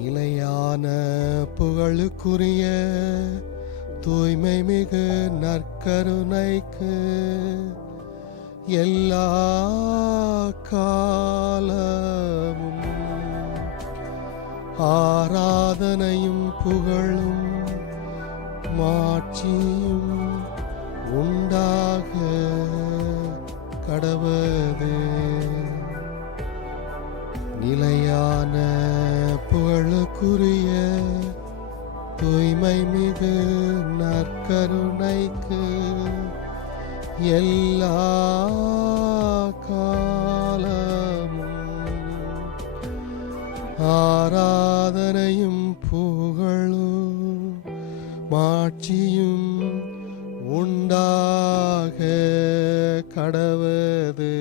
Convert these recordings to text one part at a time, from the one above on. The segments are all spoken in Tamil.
நிலையான புகழுக்குரிய தூய்மை மிகு நற்கருணைக்கு எல்லா காலமும் ஆராதனையும் புகழும் மாட்சியும் உண்டாக கடவது. நிலையான புகழுக்குரிய தூய்மை மிகு நற்கருணைக்கு எல்லா காலமும் ஆராதனையும் புகழும் மாட்சியும் உண்டாக கடவது.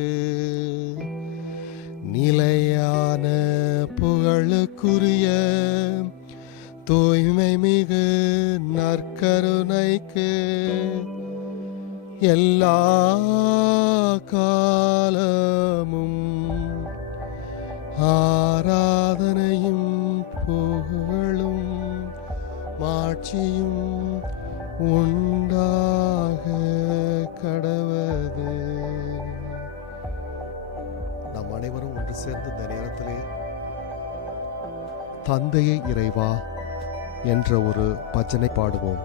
நிலையான புகழுக்குரிய தூய்மை மிகு நற்கருணைக்கு எல்லா காலமும் ஆராதனையும் புகழும் மாட்சியும் உண்டாக கடவது. நாம் அனைவரும் ஒன்று சேர்ந்து இந்த நேரத்திலே தந்தையே இறைவா என்ற ஒரு பஜனை பாடுவோம்.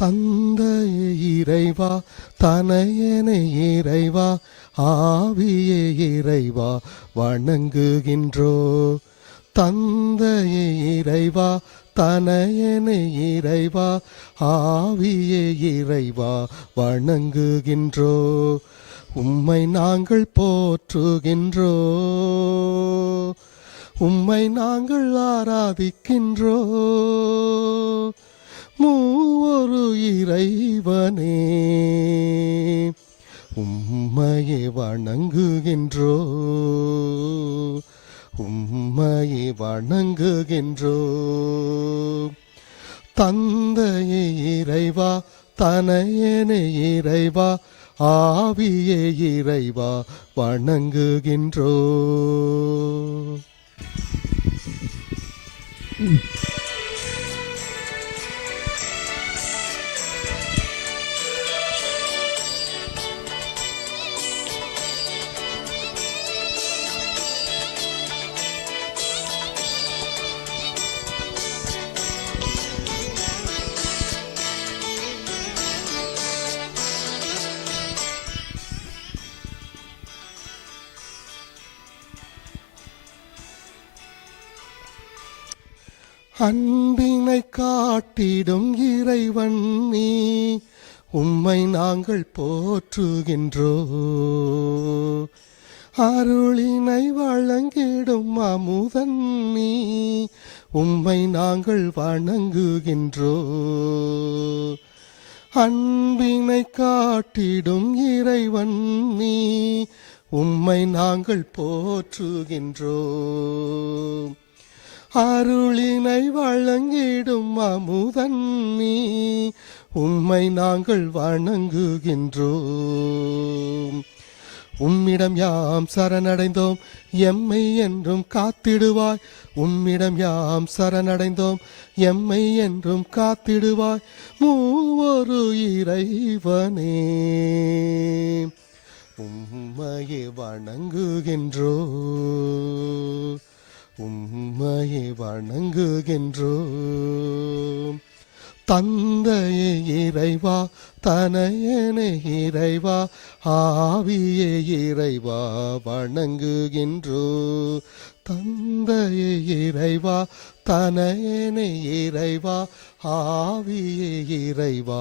தந்தையே இறைவா தனையனை இறைவா ஆவியே இறைவா வணங்குகின்றோ. தந்தையே இறைவா தனையனை இறைவா ஆவியே இறைவா வணங்குகின்றோ. உம்மை நாங்கள் போற்றுகின்றோ, உம்மை நாங்கள் ஆராதிக்கின்றோ. மூவொரு இறைவனே உம்மையே வணங்குகின்றோ, உம்மையே வணங்குகின்றோ. தந்தையே இறைவா தனையனே இறைவா ஆவியே இறைவா வணங்குகின்றோ. அன்பினை காட்டிடும் இறைவன் நீ, உம்மை நாங்கள் போற்றுகின்றோ. அருளினை வழங்கிடும் அமுதன் நீ, உம்மை நாங்கள் வணங்குகின்றோ. அன்பினை காட்டிடும் இறைவன் நீ, உம்மை நாங்கள் போற்றுகின்றோ. அருளினை வழங்கிடும் அமுதன் நீ, உம்மை நாங்கள் வணங்குகின்றோம். உம்மிடம் யாம் சரணடைந்தோம், எம்மை என்றும் காத்திடுவாய். உம்மிடம் யாம் சரணடைந்தோம், எம்மை என்றும் காத்திடுவாய். மூவொரு இறைவனே உம்மையே வணங்குகின்றோ, உம்மையே வணங்குகின்றோ. தந்தையே இறைவா, தனையனே இறைவா, ஆவியே இறைவா வணங்குகின்றோ. தந்தையே இறைவா, தனையனே இறைவா, ஆவியே இறைவா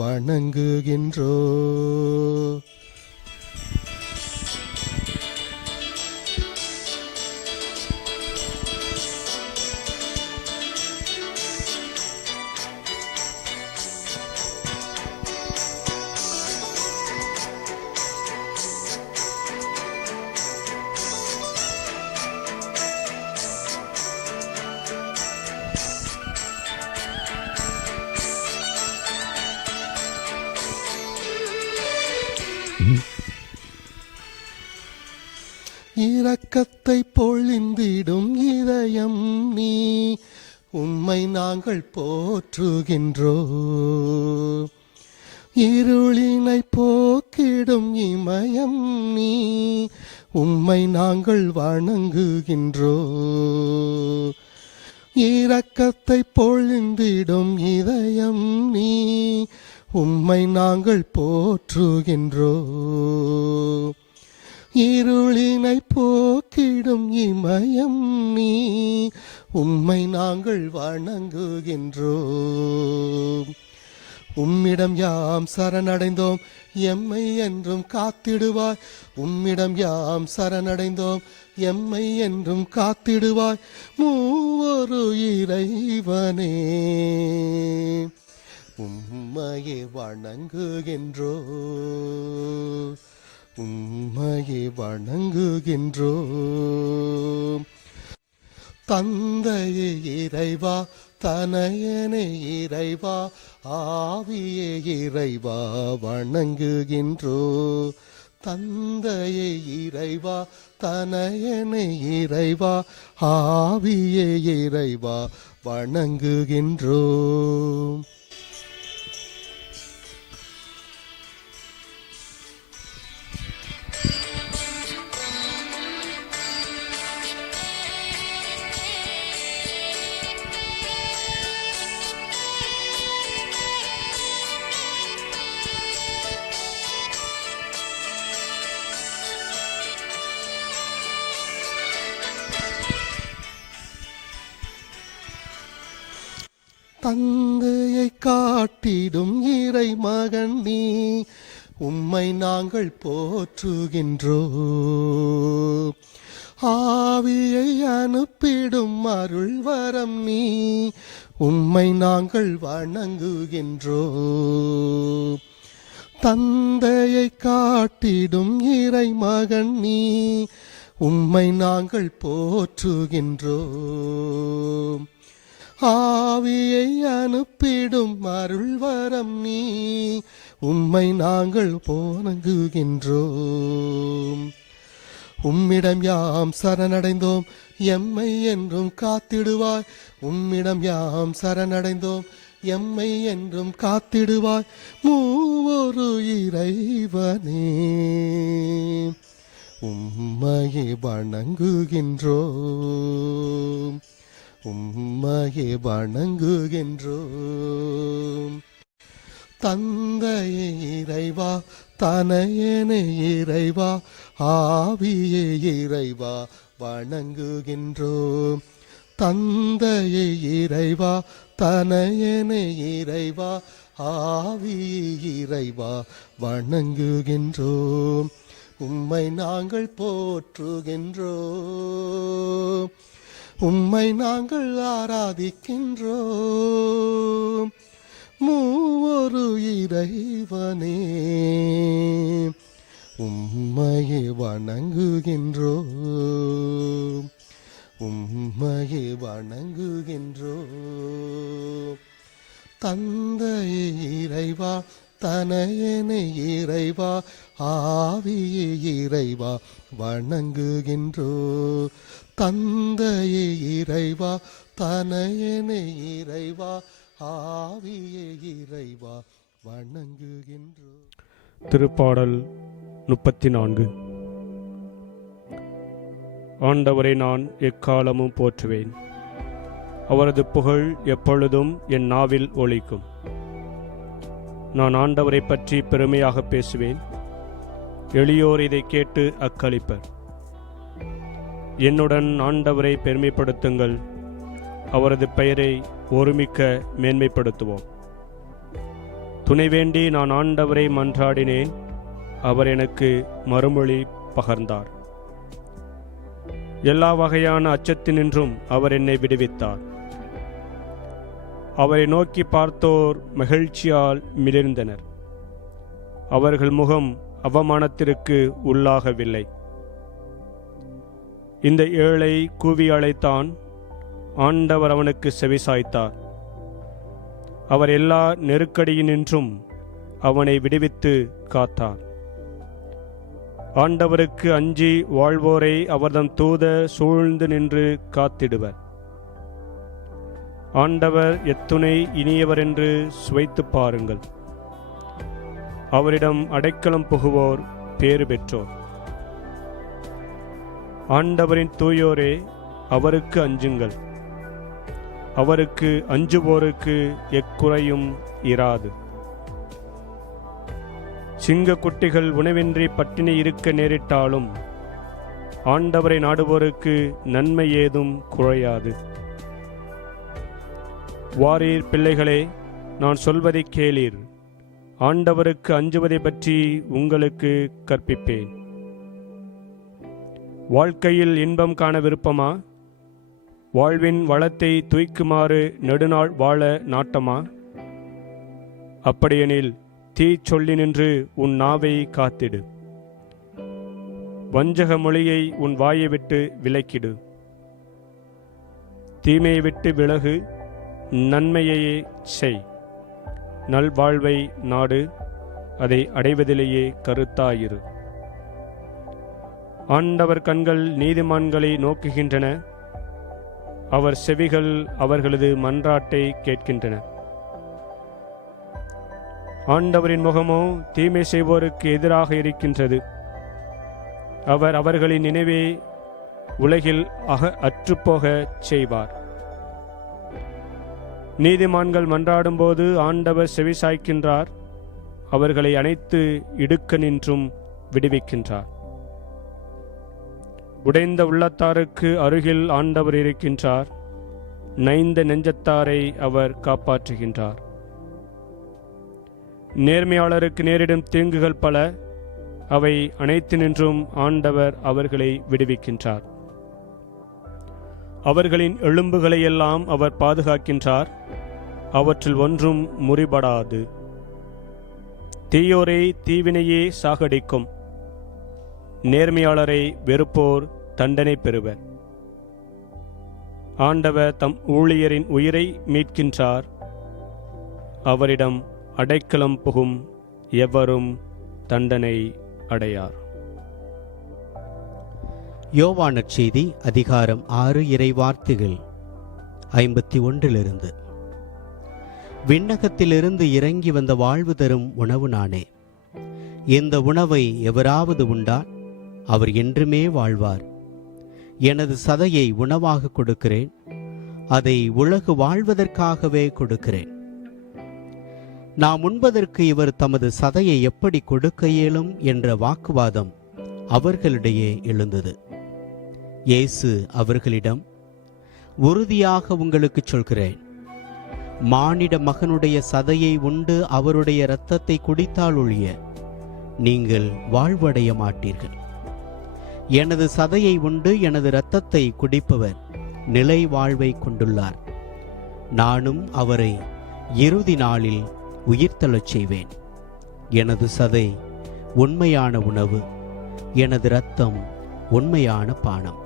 வணங்குகின்றோ. இரக்கத்தை பொழிந்திடும் இதயம் நீ, உம்மை நாங்கள் போற்றுகின்றோ. இருளினை போக்கிடும் இமயம் நீ, உம்மை நாங்கள் வணங்குகின்றோ. இரக்கத்தை பொழிந்திடும் இதயம் நீ, உம்மை நாங்கள் போற்றுகின்றோ. இருளினை போக்கிடும் இமயம் நீ, உம்மை நாங்கள் வணங்குகின்றோம். உம்மிடம் யாம் சரணடைந்தோம், எம்மை என்றும் காத்திடுவாய். உம்மிடம் யாம் சரணடைந்தோம், எம்மை என்றும் காத்திடுவாய். மூவொரு இறைவனே, உம்மையே வணங்குகின்றோம், உம்மையே வணங்குகின்றோம். தந்தையே இறைவா, தனையனே இறைவா, ஆவியே இறைவா வணங்குகின்றோம். தந்தையே இறைவா, தனையனே இறைவா, ஆவியே இறைவா வணங்குகின்றோம். தந்தையை காட்டிடும் இறை மகன் நீ, உம்மை நாங்கள் போற்றுகின்றோம். ஆவியை அனுப்பிடும் அருள் வரம் நீ, உம்மை நாங்கள் வணங்குகின்றோம். தந்தையை காட்டிடும் இறை மகன் நீ, உம்மை நாங்கள் போற்றுகின்றோம். ஆவியை அனுப்பிடும் அருள் வரம் நீ, உம்மை நாங்கள் வணங்குகின்றோம். உம்மிடம் யாம் சரணடைந்தோம், எம்மை என்றும் காத்திடுவாய். உம்மிடம் யாம் சரணடைந்தோம், எம்மை என்றும் காத்திடுவாய். மூவொரு இறைவனே, உம்மையே வணங்குகின்றோம், உம்மையே வணங்குகின்றோம். தந்தையே இறைவா, தனையனே இறைவா, ஆவியே இறைவா வணங்குகின்றோம். தந்தையே இறைவா, தனையனே இறைவா, ஆவியே இறைவா வணங்குகின்றோம். உம்மை நாங்கள் போற்றுகின்றோம், உம்மை நாங்கள் ஆராதிக்கின்றோம். மூவொரு இறைவனே, உம்மையே வணங்குகின்றோம், உம்மையே வணங்குகின்றோம். தந்தையே இறைவா, தனையனே இறைவா, ஆவியே இறைவா வணங்குகின்றோம். தந்தையே இறைவா, தனையனே இறைவா, ஆவியே இறைவா வணங்குகின்றோம். திருப்பாடல் 34. ஆண்டவரை நான் எக்காலமும் போற்றுவேன், அவரது புகழ் எப்பொழுதும் என் நாவில் ஒலிக்கும். நான் ஆண்டவரை பற்றி பெருமையாக பேசுவேன். எளியோர் இதை கேட்டு அக்களிப்பர். என்னுடன் ஆண்டவரை பெருமைப்படுத்துங்கள், அவரது பெயரை ஒருமிக்க மேன்மைப்படுத்துவோம். துணை வேண்டி நான் ஆண்டவரை மன்றாடினேன், அவர் எனக்கு மறுமொழி பகர்ந்தார். எல்லா வகையான அச்சத்தினின்றும் அவர் என்னை விடுவித்தார். அவரை நோக்கி பார்த்தோர் மகிழ்ச்சியால் மிளிர்ந்தனர். அவர்கள் முகம் அவமானத்திற்கு உள்ளாகவில்லை. இந்த ஏழை கூவி அழைத்தான், ஆண்டவர் அவனுக்கு செவிசாய்த்தார். அவர் எல்லா நெருக்கடியினின்றும் அவனை விடுவித்து காத்தார். ஆண்டவருக்கு அஞ்சி வாழ்வோரை அவர்தம் தூதர் சூழ்ந்து நின்று காத்திடுவர். ஆண்டவர் எத்துணை இனியவர் என்று சுவைத்து பாருங்கள். அவரிடம் அடைக்கலம் புகுவோர் பேறு பெற்றோர். ஆண்டவரின் தூயோரே, அவருக்கு அஞ்சுங்கள். அவருக்கு அஞ்சுவோருக்கு எக்குறையும் இராது. சிங்க குட்டிகள் உணவின்றி பட்டினி இருக்க நேரிட்டாலும் ஆண்டவரை நாடுவோருக்கு நன்மை ஏதும் குறையாது. வாரீர் பிள்ளைகளே, நான் சொல்வதை கேளீர். ஆண்டவருக்கு அஞ்சுவதை பற்றி உங்களுக்கு கற்பிப்பேன். வாழ்க்கையில் இன்பம் காண விருப்பமா? வாழ்வின் வளத்தை தூய்க்குமாறு நெடுநாள் வாழ நாட்டமா? அப்படியெனில் தீ சொல்லி நின்று உன் நாவை காத்திடு. வஞ்சக மொழியை உன் வாயை விட்டு விலக்கிடு. தீமையை விட்டு விலகு, நன்மையையே செய். நல்வாழ்வை நாடு, அதை அடைவதிலேயே கருத்தாயிரு. ஆண்டவர் கண்கள் நீதிமான்களை நோக்குகின்றன, அவர் செவிகள் அவர்களது மன்றாட்டை கேட்கின்றன. ஆண்டவரின் முகமோ தீமை செய்வோருக்கு எதிராக இருக்கின்றது. அவர் அவர்களின் நினைவே உலகில் அற்றுப்போகச் செய்வார். நீதிமான்கள் மன்றாடும்போது ஆண்டவர் செவிசாய்க்கின்றார். அவர்களை அனைத்து இடுக்கணின்றும் விடுவிக்கின்றார். உடைந்த உள்ளத்தாருக்கு அருகில் ஆண்டவர் இருக்கின்றார். நைந்த நெஞ்சத்தாரை அவர் காப்பாற்றுகின்றார். நேர்மையாளருக்கு நேரிடும் தீங்குகள் பல, அவை அனைத்தினின்றும் ஆண்டவர் அவர்களை விடுவிக்கின்றார். அவர்களின் எலும்புகளையெல்லாம் அவர் பாதுகாக்கின்றார். அவற்றில் ஒன்றும் முறிபடாது. தீயோரை தீவினையே சாகடிக்கும். நேர்மையாளரை வெறுப்போர் தண்டனை பெறுவர். ஆண்டவர் தம் ஊழியரின் உயிரை மீட்கின்றார். அவரிடம் அடைக்கலம் புகும் எவரும் தண்டனை அடையார். யோவான் நற்செய்தி அதிகாரம் 6 இறைவார்த்தைகள் 51 விண்ணகத்திலிருந்து இறங்கி வந்த வாழ்வு தரும் உணவு நானே. இந்த உணவை எவராவது உண்டால் அவர் என்றுமே வாழ்வார். எனது சதையை உணவாக கொடுக்கிறேன், அதை உலகு வாழ்வதற்காகவே கொடுக்கிறேன். நாம் உண்பதற்கு இவர் தமது சதையை எப்படி கொடுக்க இயலும் என்ற வாக்குவாதம் அவர்களிடையே எழுந்தது. இயேசு அவர்களிடம், உறுதியாக உங்களுக்கு சொல்கிறேன், மானிட மகனுடைய சதையை உண்டு அவருடைய இரத்தத்தை குடித்தால் ஒழிய நீங்கள் வாழ்வடைய மாட்டீர்கள். எனது சதையை உண்டு எனது இரத்தத்தை குடிப்பவர் நிலை வாழ்வை கொண்டுள்ளார். நானும் அவரை இறுதி நாளில் உயிர்த்தெழச் செய்வேன். எனது சதை உண்மையான உணவு, எனது இரத்தம் உண்மையான பானம்.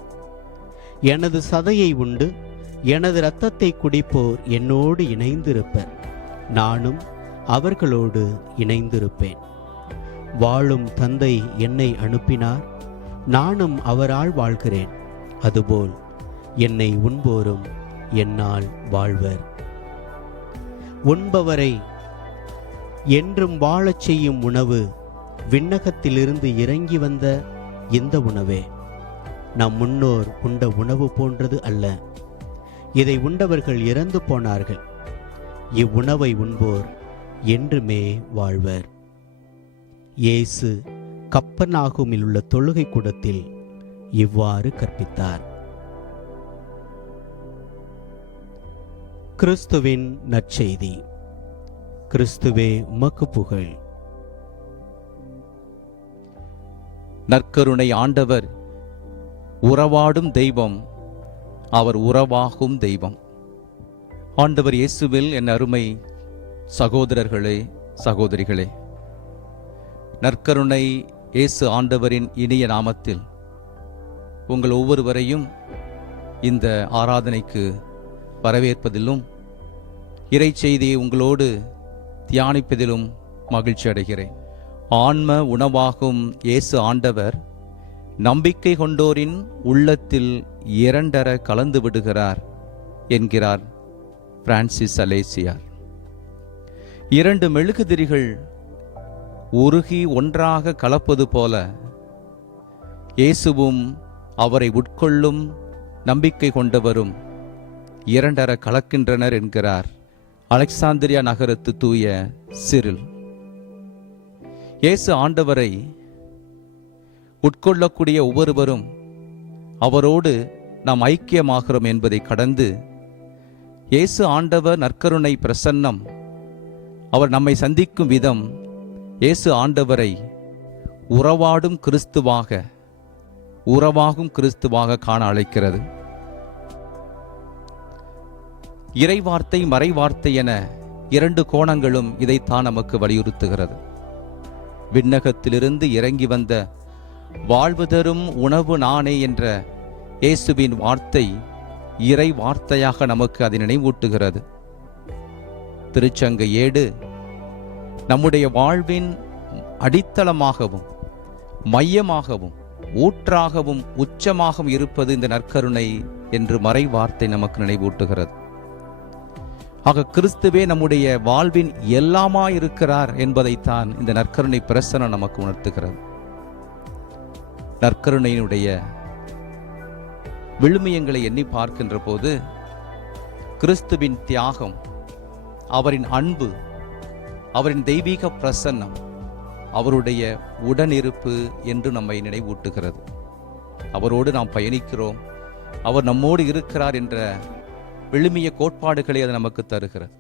எனது சதையை உண்டு எனது இரத்தத்தை குடிப்போர் என்னோடு இணைந்திருப்பர், நானும் அவர்களோடு இணைந்திருப்பேன். வாழும் தந்தை என்னை அனுப்பினார், நானும் அவரால் வாழ்கிறேன். அதுபோல் என்னை உண்போரும் என்னால் வாழ்வர். உண்பவரை என்றும் வாழச் செய்யும் உணவு விண்ணகத்திலிருந்து இறங்கி வந்த இந்த உணவே. நம் முன்னோர் உண்ட உணவு போன்றது அல்ல. இதை உண்டவர்கள் இறந்து போனார்கள். இவ்வுணவை உண்போர் என்றுமே வாழ்வர். இயேசு கப்பர்நாகூமில் உள்ள தொழுகை கூடத்தில் இவ்வாறு கற்பித்தார். கிறிஸ்துவின் நற்செய்தி. கிறிஸ்துவே உமக்கு புகழ். நற்கருணை ஆண்டவர் உறவாடும் தெய்வம், அவர் உறவாகும் தெய்வம். ஆண்டவர் இயேசுவில் என் அருமை சகோதரர்களே, சகோதரிகளே, நற்கருணை இயேசு ஆண்டவரின் இனிய நாமத்தில் உங்கள் ஒவ்வொருவரையும் இந்த ஆராதனைக்கு வரவேற்பதிலும் இறை செய்தியை உங்களோடு தியானிப்பதிலும் மகிழ்ச்சி அடைகிறேன். ஆன்ம உணவாகும் இயேசு ஆண்டவர் நம்பிக்கை கொண்டோரின் உள்ளத்தில் இரண்டர கலந்து விடுகிறார் என்கிறார் பிரான்சிஸ் அலேசியார். இரண்டு மெழுகுதிரிகள் உருகி ஒன்றாக கலப்பது போல இயேசுவும் அவரை உட்கொள்ளும் நம்பிக்கை கொண்டவரும் இரண்டர கலக்கின்றனர் என்கிறார் அலெக்சாந்திரியா நகரத்து தூய சிரில். இயேசு ஆண்டவரை உட்கொள்ளக்கூடிய ஒவ்வொருவரும் அவரோடு நாம் ஐக்கியமாகிறோம் என்பதை கடந்து இயேசு ஆண்டவர் நற்கருணை பிரசன்னம், அவர் நம்மை சந்திக்கும் விதம் இயேசு ஆண்டவரை உறவாடும் கிறிஸ்துவாக காண அழைக்கிறது. இறைவார்த்தை மறைவார்த்தை என இரண்டு கோணங்களும் இதைத்தான் நமக்கு வலியுறுத்துகிறது. விண்ணகத்திலிருந்து இறங்கி வந்த வாழ்வு தரும் உணவு நானே என்ற இயேசுவின் வார்த்தை இறை வார்த்தையாக நமக்கு அதை நினைவூட்டுகிறது. திருச்சங்க ஏடு நம்முடைய வாழ்வின் அடித்தளமாகவும் மையமாகவும் ஊற்றாகவும் உச்சமாகவும் இருப்பது இந்த நற்கருணை என்று மறைவார்த்தை நமக்கு நினைவூட்டுகிறது. ஆக கிறிஸ்துவே நம்முடைய வாழ்வின் எல்லாமாயிருக்கிறார் என்பதைத்தான் இந்த நற்கருணை பிரசனம் நமக்கு உணர்த்துகிறது. நற்கருணையினுடைய விழுமியங்களை எண்ணி பார்க்கின்ற போது கிறிஸ்துவின் தியாகம், அவரின் அன்பு, அவரின் தெய்வீக பிரசன்னம், அவருடைய உடனிருப்பு என்று நம்மை நினைவூட்டுகிறது. அவரோடு நாம் பயணிக்கிறோம், அவர் நம்மோடு இருக்கிறார் என்ற விழுமிய கோட்பாடுகளை அது நமக்கு தருகிறது.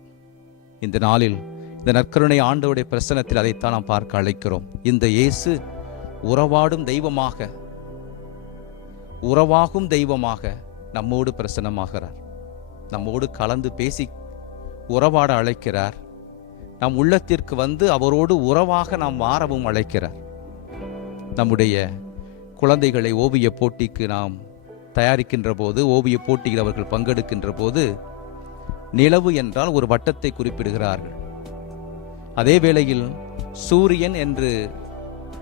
இந்த நாளில் இந்த நற்கருணை ஆண்டவருடைய பிரசன்னத்தில் அதைத்தான் நாம் பார்க்க அழைக்கிறோம். இந்த இயேசு உறவாடும் தெய்வமாக நம்மோடு பிரசன்னமாகிறார். நம்மோடு கலந்து பேசி உறவாட அழைக்கிறார். நம் உள்ளத்திற்கு வந்து அவரோடு உறவாக நாம் மாறவும் அழைக்கிறார். நம்முடைய குழந்தைகளை ஓவிய போட்டிக்கு நாம் தயாரிக்கின்ற போது, ஓவிய போட்டியில் அவர்கள் பங்கெடுக்கின்ற போது நிலவு என்றால் ஒரு வட்டத்தை குறிப்பிடுகிறார்கள். அதே வேளையில் சூரியன் என்று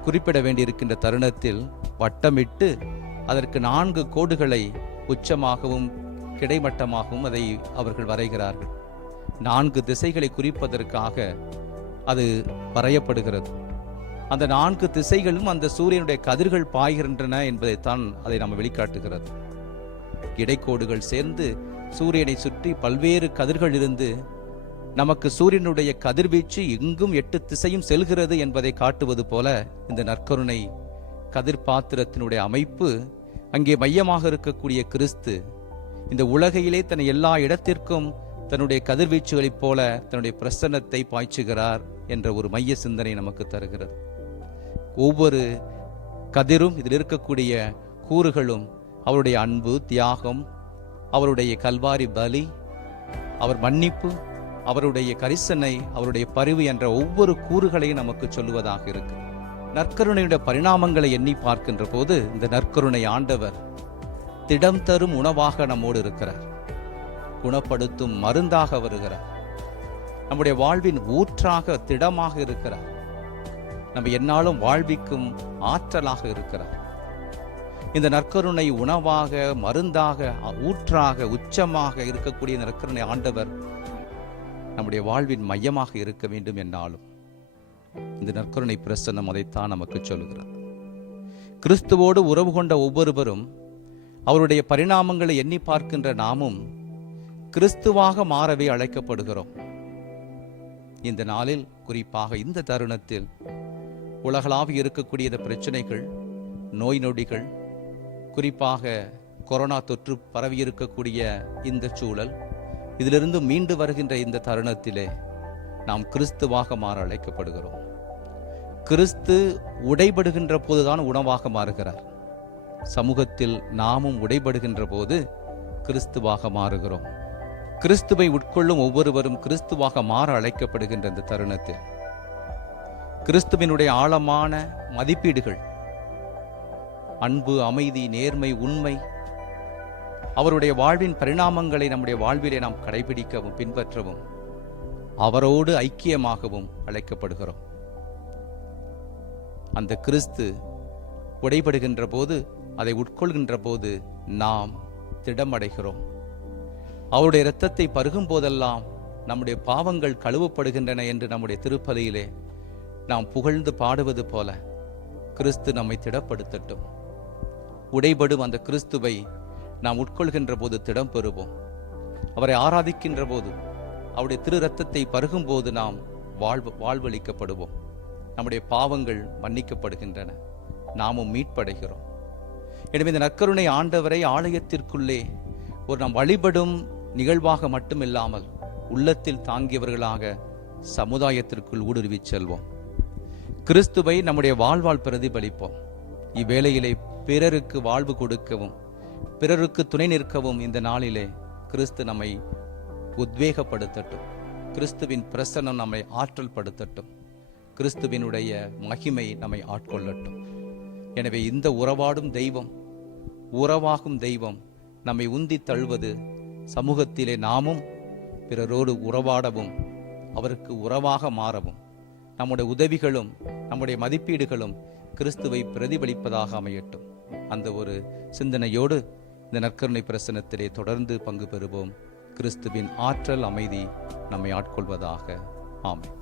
குறிப்பிட வேண்டியிருக்கின்ற தருணத்தில் வட்டமிட்டு அதற்கு 4 கோடுகளை உச்சமாகவும் கிடைமட்டமாகவும் அதை அவர்கள் வரைகிறார்கள். 4 திசைகளை குறிப்பதற்காக அது வரையப்படுகிறது. அந்த 4 திசைகளும் அந்த சூரியனுடைய கதிர்கள் பாய்கின்றன என்பதைத்தான் அதை நம்ம வெளிக்காட்டுகிறது. இடைக்கோடுகள் சேர்ந்து சூரியனை சுற்றி பல்வேறு கதிர்கள் இருந்து நமக்கு சூரியனுடைய கதிர்வீச்சு எங்கும் 8 திசையும் செல்கிறது என்பதை காட்டுவது போல இந்த நற்கருணை கதிர் பாத்திரத்தினுடைய அமைப்பு, அங்கே மையமாக இருக்கக்கூடிய கிறிஸ்து இந்த உலகையிலே தன்னை எல்லா இடத்திற்கும் தன்னுடைய கதிர்வீச்சுகளைப் போல தன்னுடைய பிரசன்னத்தை பாய்ச்சுகிறார் என்ற ஒரு மைய சிந்தனை நமக்கு தருகிறது. ஒவ்வொரு கதிரும், இதில் இருக்கக்கூடிய கூறுகளும் அவருடைய அன்பு, தியாகம், அவருடைய கல்வாரி பலி, அவர் மன்னிப்பு, அவருடைய கரிசனை, அவருடைய பரிவு என்ற ஒவ்வொரு கூறுகளையும் நமக்கு சொல்லுவதாக இருக்கு. நற்கருணையுடைய பரிணாமங்களை எண்ணி பார்க்கின்ற போது இந்த நற்கருணை ஆண்டவர் திடம் தரும் உணவாக நம்மோடு இருக்கிறார், குணப்படுத்தும் மருந்தாக வருகிறார், நம்முடைய வாழ்வின் ஊற்றாக திடமாக இருக்கிறார், நம்ம என்னாலும் வாழ்விக்கும் ஆற்றலாக இருக்கிறார். இந்த நற்கருணை உணவாக, மருந்தாக, ஊற்றாக, உச்சமாக இருக்கக்கூடிய நற்கருணை ஆண்டவர் நம்முடைய வாழ்வின் மையமாக இருக்க வேண்டும் என்னாலும் இந்த நற்கருணை பிரசன்னம் அதைத்தான் நமக்கு சொல்லுகிறார். கிறிஸ்துவோடு உறவு கொண்ட ஒவ்வொருவரும் அவருடைய பரிணாமங்களை எண்ணி பார்க்கின்ற நாமும் கிறிஸ்துவாக மாறவே அழைக்கப்படுகிறோம். இந்த நாளில் குறிப்பாக இந்த தருணத்தில் உலகளாவி இருக்கக்கூடிய இந்த பிரச்சனைகள், நோய் நொடிகள், குறிப்பாக கொரோனா தொற்று பரவி இருக்கக்கூடிய இந்த சூழல், இதிலிருந்து மீண்டு வருகின்ற இந்த தருணத்திலே நாம் கிறிஸ்துவாக மாற அழைக்கப்படுகிறோம். கிறிஸ்து உடைபடுகின்ற போதுதான் உணவாக மாறுகிறார். சமூகத்தில் நாமும் உடைபடுகின்ற போது கிறிஸ்துவாக மாறுகிறோம். கிறிஸ்துவை உட்கொள்ளும் ஒவ்வொருவரும் கிறிஸ்துவாக மாற அழைக்கப்படுகின்ற இந்த தருணத்தில் கிறிஸ்துவினுடைய ஆழமான மதிப்பீடுகள், அன்பு, அமைதி, நேர்மை, உண்மை, அவருடைய வாழ்வின் பரிணாமங்களை நம்முடைய வாழ்விலே நாம் கடைபிடிக்கவும் பின்பற்றவும் அவரோடு ஐக்கியமாகவும் அழைக்கப்படுகிறோம். அந்த கிறிஸ்து உடைபடுகின்ற போது, அதை உட்கொள்கின்ற போது நாம் திடமடைகிறோம். அவருடைய இரத்தத்தை பருகும் போதெல்லாம் நம்முடைய பாவங்கள் கழுவப்படுகின்றன என்று நம்முடைய திருப்பலியிலே நாம் புகழ்ந்து பாடுவது போல கிறிஸ்து நம்மை திடப்படுத்தட்டும். உடைபடும் அந்த கிறிஸ்துவை நாம் உட்கொள்கின்ற போது திடம் பெறுவோம். அவரை ஆராதிக்கின்ற போது, அவருடைய திரு இரத்தத்தை பருகும் போது நாம் வாழ்வளிக்கப்படுவோம். நம்முடைய பாவங்கள் மன்னிக்கப்படுகின்றன, நாமும் மீட்படைகிறோம். எனவே இந்த நற்கருணை ஆண்டவரை ஆலயத்திற்குள்ளே ஒரு நாம் வழிபடும் நிகழ்வாக மட்டுமில்லாமல் உள்ளத்தில் தாங்கியவர்களாக சமுதாயத்திற்குள் ஊடுருவி செல்வோம். கிறிஸ்துவை நம்முடைய வாழ்வால் பிரதிபலிப்போம். இவ்வேளையிலே பிறருக்கு வாழ்வு கொடுக்கவும் பிறருக்கு துணை நிற்கவும் இந்த நாளிலே கிறிஸ்து நம்மை உத்வேகப்படுத்தட்டும். கிறிஸ்துவின் பிரசன்னம் நம்மை ஆற்றல் படுத்தட்டும். கிறிஸ்துவினுடைய மகிமை நம்மை ஆட்கொள்ளட்டும். எனவே இந்த உறவாடும் தெய்வம், உறவாகும் தெய்வம் நம்மை உந்தி தழுவது சமூகத்திலே நாமும் பிறரோடு உறவாடவும் அவருக்கு உறவாக மாறவும் நம்முடைய உதவிகளும் நம்முடைய மதிப்பீடுகளும் கிறிஸ்துவை பிரதிபலிப்பதாக அமையட்டும். அந்த ஒரு சிந்தனையோடு இந்த நற்கருணை பிரசன்னத்திலே தொடர்ந்து பங்கு பெறுவோம். கிறிஸ்துவின் ஆற்றல், அமைதி நம்மை ஆட்கொள்வதாக. ஆமென்.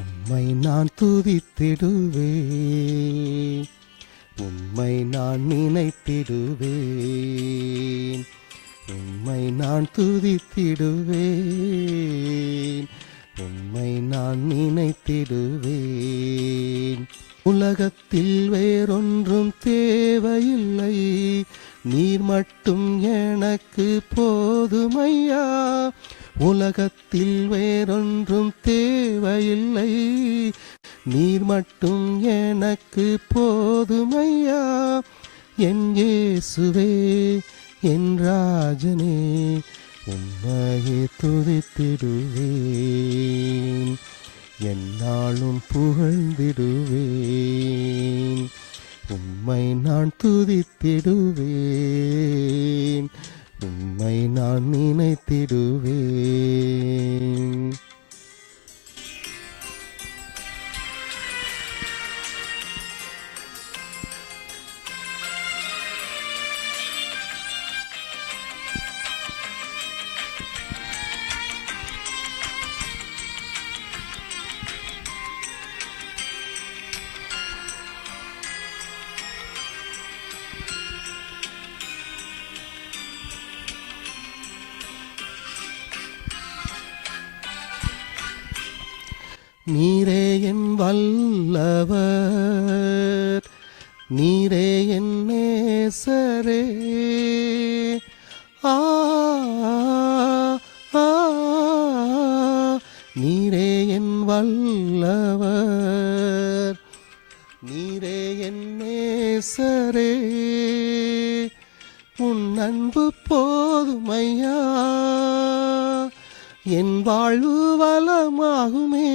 உம்மை நான் துதித்திடுவேன், உம்மை நான் நினைத்திடுவேன், உம்மை நான் துதித்திடுவேன், உம்மை நான் நினைத்திடுவேன். உலகத்தில் வேறொன்றும் தேவையில்லை, நீர் மட்டும் எனக்கு போதுமையா. உலகத்தில் வேறொன்றும் தேவையில்லை, நீர் மட்டும் எனக்கு போதுமையா. என் இயேசுவே, என் ராஜனே, உம்மையே துதித்திடுவேன், எந்நாளும் புகழ்ந்திடுவேன். உம்மை நான் துதித்திடுவேன், உம்மை நான் நினைத்திடுவேன். நீரே என் வல்லவர், நீரே என் நேசரே. ஆ ஆ, நீரே என் வல்லவர், நீரே என் நேசரே. உன் அன்பு போதுமையா, என் வாழ்வு வளமாகுமே.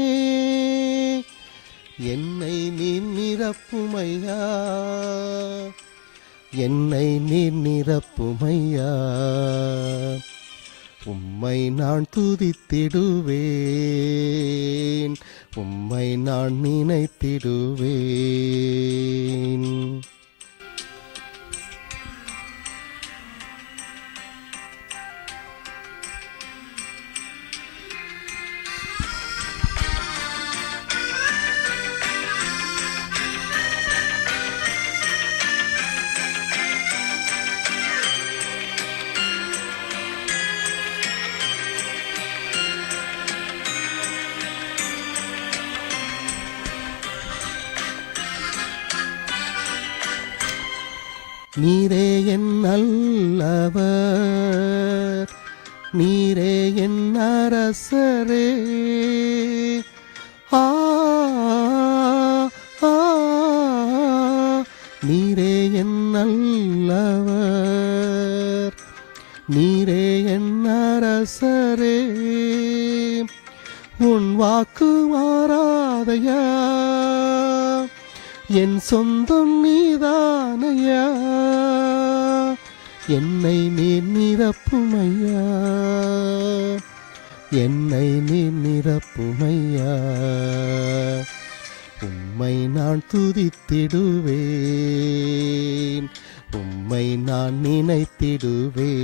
என்னை நீர் நிரப்புமையா, என்னை நீர் நிரப்புமையா. உம்மை நான் துதித்திடுவேன், உம்மை நான் நினைத்திடுவேன். நீரே என் நல்லவர், நீரே என் அரசரே. ஆ ஆ, நீரே என் நல்லவர், நீரே என் அரசரே. உன் வாக்கு மாறாதையா, என் சொந்தம் நீதானையா. என்னை நீர் நிரப்புமையா, என்னை நீர் நிரப்புமையா. உம்மை நான் துதித்திடுவேன், உம்மை நான் நினைத்திடுவேன்.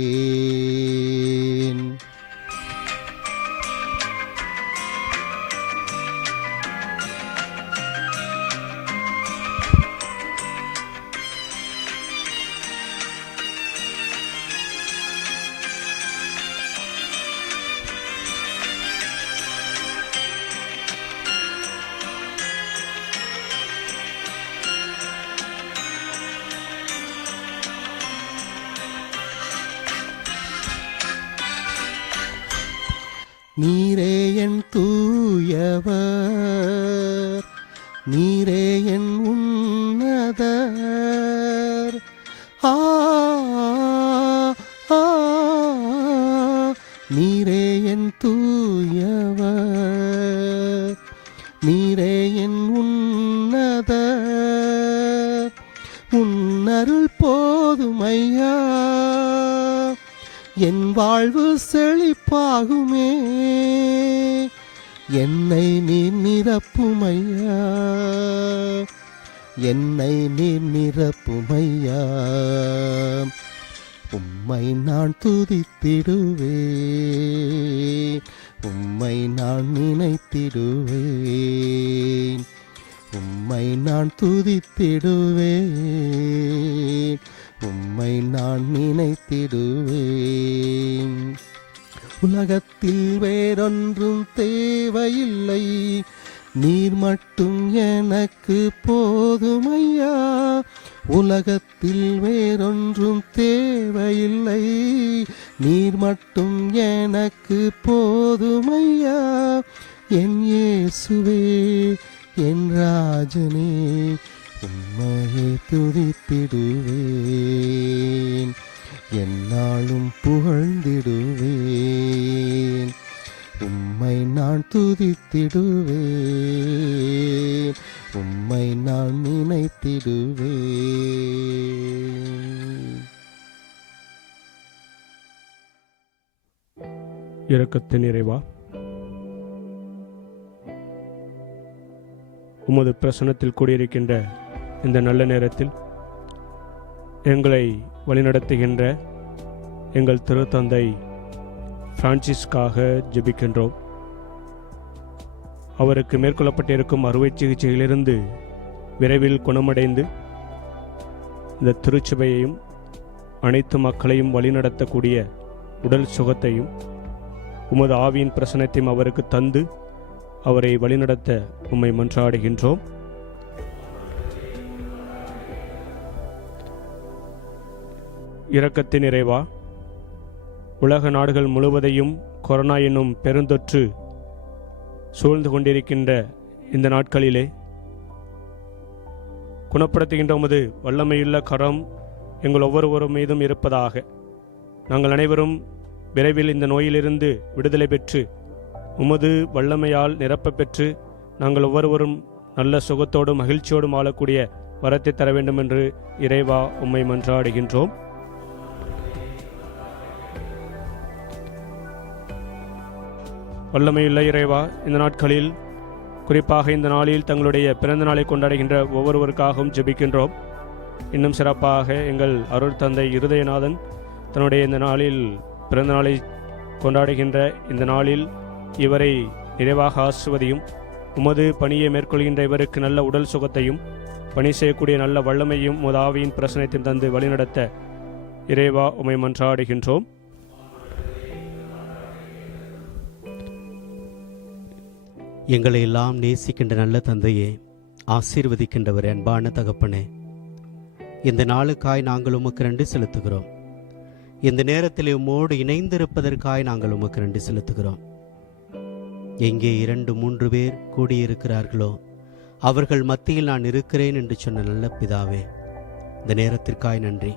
நீரே என் தூயவர், நீரே என் உன்னதர். ஆ ஆ, நீரே என் தூயவர், நீரே என் உன்னதர். உன்னருள் போதுமையா, என் வாழ்வு செழிப்பாகுமே. என்னை நீர் நிரப்புமையா, என்னை நீர் நிரப்புமையா. உம்மை நான் துதித்திடுவேன், உம்மை நான் நினைத்திடுவேன். உம்மை நான் துதித்திடுவேன், உம்மை நான் நினைத்திடுவேன். உலகத்தில் வேறொன்றும் தேவையில்லை, நீர் மட்டும் எனக்கு போதுமையா. உலகத்தில் வேறொன்றும் தேவையில்லை, நீர் மட்டும் எனக்கு போதுமையா. என் இயேசுவே, என் ராஜனே, உம்மையே துதித்திடுவேன், எந்நாளும் புகழ்ந்திடுவேன். உம்மை நான் துதித்திடுவேன், உம்மை நான் நினைத்திடுவேன். இரக்கத்தின் இறைவா, உமது பிரசன்னத்தில் கூடியிருக்கின்ற இந்த நல்ல நேரத்தில் எங்களை வழிநடத்துகின்ற எங்கள் திருத்தந்தை பிரான்சிஸ்காக ஜெபிக்கின்றோம். அவருக்கு மேற்கொள்ளப்பட்டிருக்கும் அறுவை சிகிச்சையிலிருந்து விரைவில் குணமடைந்து இந்த திருச்சபையையும் அனைத்து மக்களையும் வழிநடத்தக்கூடிய உடல் சுகத்தையும் உமது ஆவியின் பிரசன்னத்தையும் அவருக்கு தந்து அவரை வழிநடத்த உம்மை மன்றாடுகின்றோம். இரக்கத்தின் இறைவா, உலக நாடுகள் முழுவதையும் கொரோனா என்னும் பெருந்தொற்று சூழ்ந்து கொண்டிருக்கின்ற இந்த நாட்களிலே குணப்படுத்துகின்ற உமது வல்லமையுள்ள கரம் எங்கள் ஒவ்வொருவரும் மீதும் இருப்பதாக. நாங்கள் அனைவரும் விரைவில் இந்த நோயிலிருந்து விடுதலை பெற்று உமது வல்லமையால் நிரப்ப பெற்று நாங்கள் ஒவ்வொருவரும் நல்ல சுகத்தோடும் மகிழ்ச்சியோடும் வாழக்கூடிய வரத்தை தர வேண்டும் என்று இறைவா உம்மை மன்றாடுகின்றோம். வல்லமையுள்ள இறைவா, இந்த நாட்களில் குறிப்பாக இந்த நாளில் தங்களுடைய பிறந்த நாளை கொண்டாடுகின்ற ஒவ்வொருவருக்காகவும் ஜெபிக்கின்றோம். இன்னும் சிறப்பாக எங்கள் அருள் தந்தை இருதயநாதன் தன்னுடைய இந்த நாளில் பிறந்த நாளை கொண்டாடுகின்ற இந்த நாளில் இவரை நிறைவாக ஆசிர்வதியும். உமது பணியை மேற்கொள்கின்ற இவருக்கு நல்ல உடல் சுகத்தையும் பணி செய்யக்கூடிய நல்ல வல்லமையும் உமது ஆவியின் பிரசனத்தையும் தந்து வழிநடத்த இறைவா உம்மை மன்றாடுகின்றோம். எங்களை எல்லாம் நேசிக்கின்ற நல்ல தந்தையே, ஆசீர்வதிக்கின்றவர் அன்பான தகப்பனே, இந்த நாளுக்காய் நாங்கள் உமக்கு நன்றி செலுத்துகிறோம். இந்த நேரத்தில் உம்மோடு இணைந்திருப்பதற்காய் நாங்கள் உமக்கு நன்றி செலுத்துகிறோம். எங்கே 2-3 பேர் கூடியிருக்கிறார்களோ அவர்கள் மத்தியில் நான் இருக்கிறேன் என்று சொன்ன நல்ல பிதாவே, இந்த நேரத்திற்காய் நன்றி.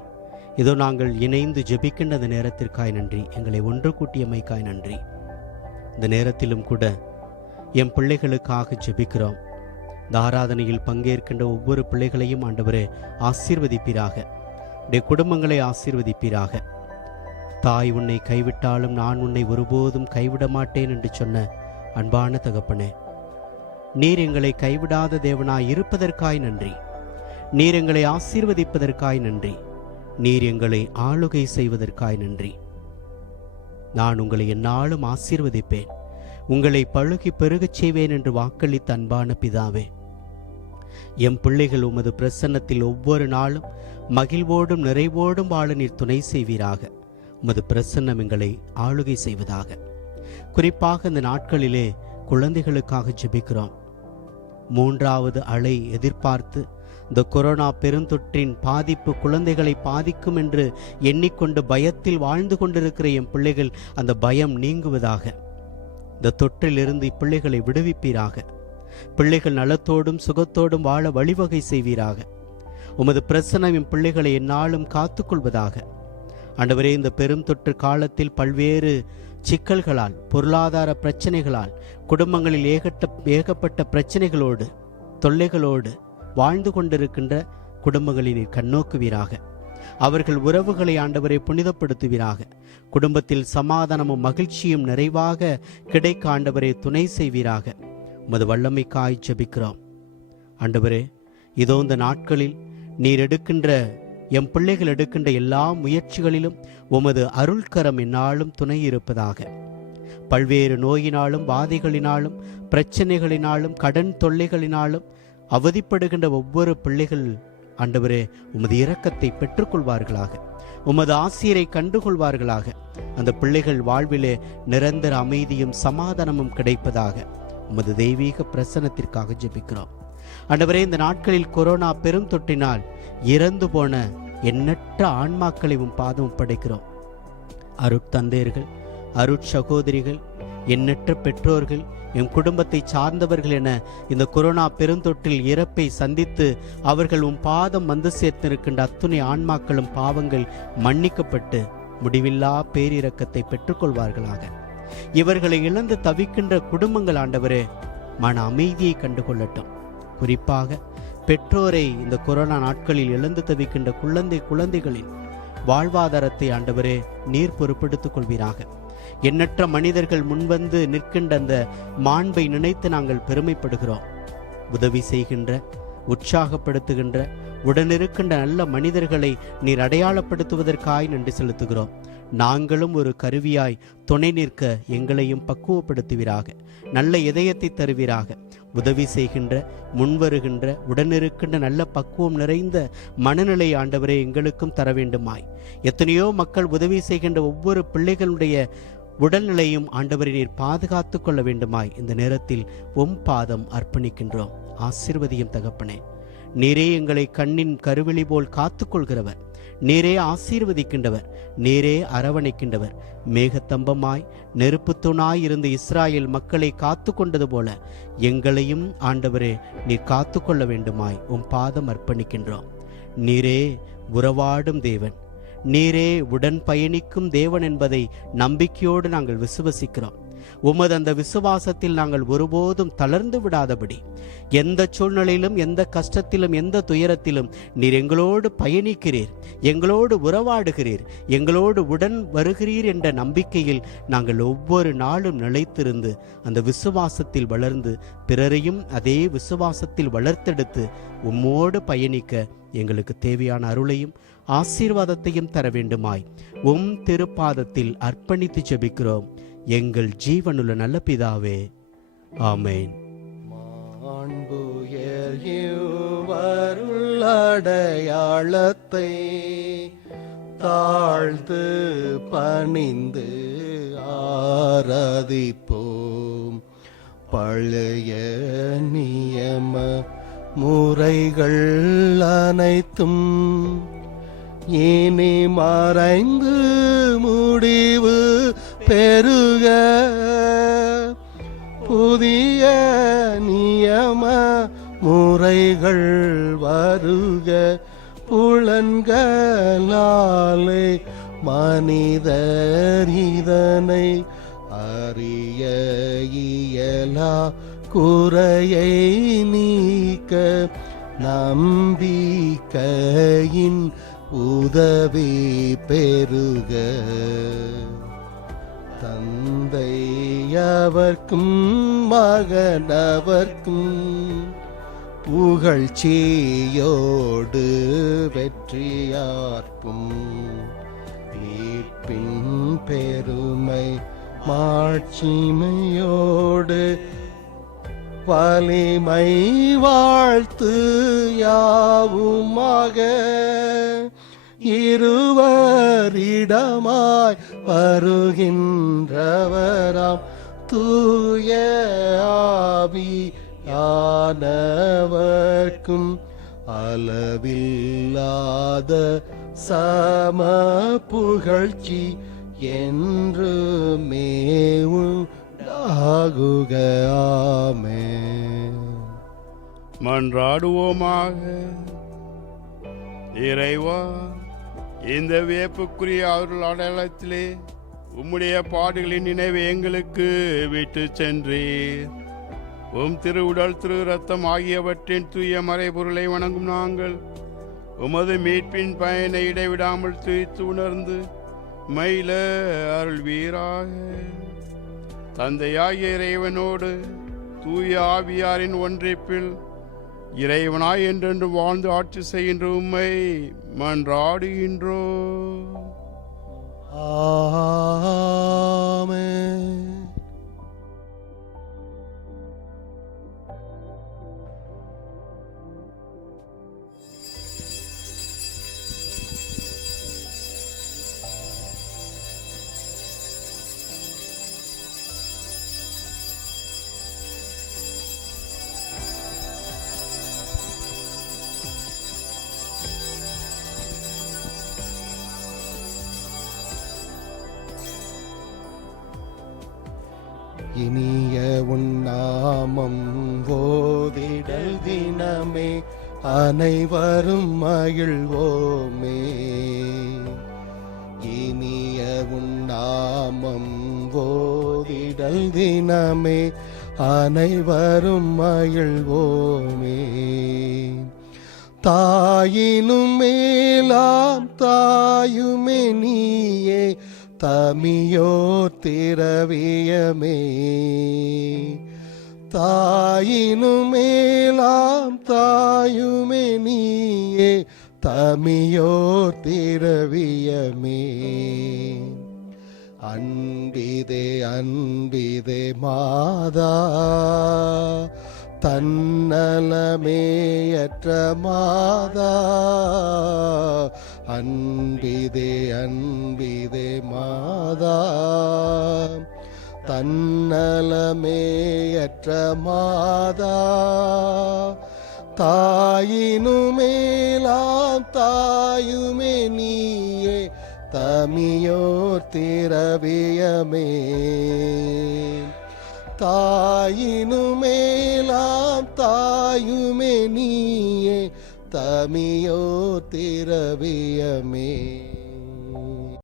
இதோ நாங்கள் இணைந்து ஜெபிக்கின்ற அந்த நேரத்திற்காய் நன்றி. எங்களை ஒன்று கூட்டியமைக்காய் நன்றி. இந்த நேரத்திலும் கூட என் பிள்ளைகளுக்காக ஜெபிக்கிறோம். இந்த ஆராதனையில் பங்கேற்கின்ற ஒவ்வொரு பிள்ளைகளையும் ஆண்டவரே ஆசீர்வதிப்பீராக. உடைய குடும்பங்களை ஆசீர்வதிப்பீராக. தாய் உன்னை கைவிட்டாலும் நான் உன்னை ஒருபோதும் கைவிட மாட்டேன் என்று சொன்ன அன்பான தகப்பனே, நீர் எங்களை கைவிடாத தேவனாய் இருப்பதற்காய் நன்றி. நீர் எங்களை ஆசீர்வதிப்பதற்காய் நன்றி. நீர் எங்களை ஆளுகை செய்வதற்காய் நன்றி. நான் உங்களை எந்நாளும் ஆசீர்வதிப்பேன், உங்களை பழுகி பெருகச் செய்வேன் என்று வாக்களித்த அன்பான பிதாவே, எம் பிள்ளைகள் உமது பிரசன்னத்தில் ஒவ்வொரு நாளும் மகிழ்வோடும் நிறைவோடும் வாழ நீர் துணை செய்வீராக. உமது பிரசன்னம் எங்களை ஆளுகை செய்வதாக. குறிப்பாக இந்த நாட்களிலே குழந்தைகளுக்காக ஜெபிக்கிறோம். 3வது அலை எதிர்பார்த்து இந்த கொரோனா பெருந்தொற்றின் பாதிப்பு குழந்தைகளை பாதிக்கும் என்று எண்ணிக்கொண்டு பயத்தில் வாழ்ந்து கொண்டிருக்கிற என் பிள்ளைகள் அந்த பயம் நீங்குவதாக. இந்த தொற்றிலிருந்து இப்பிள்ளைகளை விடுவிப்பீராக. பிள்ளைகள் நலத்தோடும் சுகத்தோடும் வாழ வழிவகை செய்வீராக. உமது பிரசன்னம் என் பிள்ளைகளை எந்நாளும் காத்துக்கொள்வதாக. ஆண்டவரே, இந்த பெரும் தொற்று காலத்தில் பல்வேறு சிக்கல்களால், பொருளாதார பிரச்சனைகளால், குடும்பங்களில் ஏகப்பட்ட பிரச்சனைகளோடு தொல்லைகளோடு வாழ்ந்து கொண்டிருக்கின்ற குடும்பங்களில் கண்ணோக்குவீராக. அவர்கள் உறவுகளை ஆண்டவரை புனிதப்படுத்துவீராக. குடும்பத்தில் சமாதானமும் மகிழ்ச்சியும் நிறைவாக கிடைக்க ஆண்டவரை துணை செய்வீராக. உமது வல்லமைக்காய் ஜெபிக்கிறோம். ஆண்டவரே, இதோ இந்த நாட்களில் நீர் எடுக்கின்ற எம் பிள்ளைகள் எடுக்கின்ற எல்லா முயற்சிகளிலும் உமது அருள்கரம் எந்நாளும் துணை இருப்பதாக. பல்வேறு நோயினாலும் வாதைகளினாலும் பிரச்சனைகளினாலும் கடன் தொல்லைகளினாலும் அவதிப்படுகின்ற ஒவ்வொரு பிள்ளைகள் ஆண்டவரே உமது இரக்கத்தை பெற்றுக்கொள்வார்களாக. உமது ஆசிரை கண்டுகொள்வார்களாக. அந்த பிள்ளைகள் வாழ்விலே நிரந்தர அமைதியும் சமாதானமும் கிடைப்பதாக. உமது தெய்வீக பிரசன்னத்திற்காக ஜெபிக்கிறோம். ஆண்டவரே, இந்த நாட்களில் கொரோனா பெரும் தொற்றினால் இறந்து போன எண்ணற்ற ஆன்மாக்களை உம் பாதம் படைக்கிறோம். அருட்தந்தையர்கள், அருட்சகோதரிகள், எண்ணற்ற பெற்றோர்கள், என் குடும்பத்தை சார்ந்தவர்கள் என இந்த கொரோனா பெருந்தொற்றில் இறப்பை சந்தித்து அவர்கள் உம் பாதம் வந்து சேர்த்திருக்கின்ற அத்துணை ஆன்மாக்களும் பாவங்கள் மன்னிக்கப்பட்டு முடிவில்லா பேரிரக்கத்தை பெற்றுக்கொள்வார்களாக. இவர்களை இழந்து தவிக்கின்ற குடும்பங்கள் ஆண்டவரே மன அமைதியை கண்டுகொள்ளட்டும். குறிப்பாக பெற்றோரை இந்த கொரோனா நாட்களில் இழந்து தவிக்கின்ற குழந்தைகளின் வாழ்வாதாரத்தை ஆண்டவரே நீர் பொறுப்பெடுத்துக் கொள்வீராக. எண்ணற்ற மனிதர்கள் முன்வந்து நிற்கின்ற அந்த மாண்பை நினைத்து நாங்கள் பெருமைப்படுகிறோம். உதவி செய்கின்ற, உற்சாகப்படுத்துகின்ற, உடனிருக்கின்ற நல்ல மனிதர்களை நீர் அடையாளப்படுத்துவதற்காய் நன்றி செலுத்துகிறோம். நாங்களும் ஒரு கருவியாய் துணை நிற்க எங்களையும் பக்குவப்படுத்துவீராக. நல்ல இதயத்தை தருவீராக. உதவி செய்கின்ற, முன்வருகின்ற, உடனிருக்கின்ற நல்ல பக்குவம் நிறைந்த மனநிலை ஆண்டவரே எங்களுக்கும் தர வேண்டுமாய். எத்தனையோ மக்கள் உதவி செய்கின்ற ஒவ்வொரு பிள்ளைகளுடைய உடல்நிலையும் ஆண்டவரை நீர் பாதுகாத்து கொள்ள வேண்டுமாய் இந்த நேரத்தில் உம் பாதம் அர்ப்பணிக்கின்றோம். ஆசீர்வதியும் தகப்பனே, நீரே எங்களை கண்ணின் கருவிழி போல் காத்துக்கொள்கிறவர், நீரே ஆசீர்வதிக்கின்றவர், நீரே அரவணைக்கின்றவர். மேகத்தம்பமாய் நெருப்பு தூணாய் இருந்து இஸ்ராயேல் மக்களை காத்து கொண்டது போல எங்களையும் ஆண்டவரே நீர் காத்துக்கொள்ள வேண்டுமாய் உம் பாதம் அர்ப்பணிக்கின்றோம். நீரே உறவாடும் தேவன், நீரே உடன் பயணிக்கும் தேவன் என்பதை நம்பிக்கையோடு நாங்கள் விசுவசிக்கிறோம். உமது அந்த விசுவாசத்தில் நாங்கள் ஒருபோதும் தளர்ந்து விடாதபடி, எந்த சூழ்நிலையிலும், எந்த கஷ்டத்திலும், எந்த துயரத்திலும் நீர் எங்களோடு பயணிக்கிறீர், எங்களோடு உறவாடுகிறீர், எங்களோடு உடன் வருகிறீர் என்ற நம்பிக்கையில் நாங்கள் ஒவ்வொரு நாளும் நிலைத்திருந்து அந்த விசுவாசத்தில் வளர்ந்து பிறரையும் அதே விசுவாசத்தில் வளர்த்தெடுத்து உம்மோடு பயணிக்க எங்களுக்கு தேவையான அருளையும் ஆசீர்வாதத்தையும் தர வேண்டுமாய் உம் திருப்பாதத்தில் அர்ப்பணித்து ஜெபிக்கிறோம் எங்கள் ஜீவனுள்ள நல்ல பிதாவே, ஆமென். அடையாளத்தை தாழ்த்து பணிந்து ஆராதிப்போம். பழைய நியம முறைகள் அனைத்தும் இனி மறைந்து முடிவு பெருக புதிய நியம முறைகள் வருக. புலன்களாலே மனிதர் இதனை அறிய இயலா குறையை நீக்க நம்பிக்கையின் உதவி பெருக. தந்தையவர்க்கும் மகனவர்க்கும் புகழ்ச்சியோடு வெற்றியார்ப்பும் மீட்பின் பெருமை மாட்சிமையோடு வலிமை வாழ்த்து யாவுமாக. இருவரிடமாய் வருகின்றவராம் தூய ஆவியானவர்க்கும் அளவில்லாத சம புகழ்ச்சி என்றுமே உண்டாகுக. ஆமென். மன்றாடுவோமாக. இறைவா, இந்த வியப்புக்குரிய அருள் அடையாளத்திலே உம்முடைய பாடுகளின் நினைவை எங்களுக்கு விட்டு சென்றீர். உம் திருவுடல், திரு ரத்தம் ஆகியவற்றின் தூய மறைபொருளை வணங்கும் நாங்கள் உமது மீட்பின் பயனை இடைவிடாமல் துய்த்து உணர்ந்து மயில அருள்வீராக. தந்தையாகிய இறைவனோடு தூய ஆவியாரின் ஒன்றிப்பில் இறைவனாய் என்றென்று வாழ்ந்து ஆட்சி செய்கின்ற உம்மை மன்றாடுகின்றோம். ஆமென். இனிய உன்னாமம் ஓதிடல் தினமே அனைவரும் மகிழ்வோமே. இனிய உன்னாமம் ஓதிடல் தினமே அனைவரும் மகிழ்வோமே. தாயினும் மேலாம் தாயுமே நீயே தமியோர் திரவியமே. தாயினும் மேலாம் தாயுமே நீயே தமியோர் திரவியமே. அன்பிதே அன்பிதே மாதா தன்னலமேயற்ற மாதா. அன்பிதே அன்பிதே மாதா தன்னலமேயற்ற மாதா. தாயினுமேலாம் தாயுமே நீயே தமியோர் திரவியமே. தாயினுமேலாம் தாயுமே நீயே தமியோர் திரவியமே.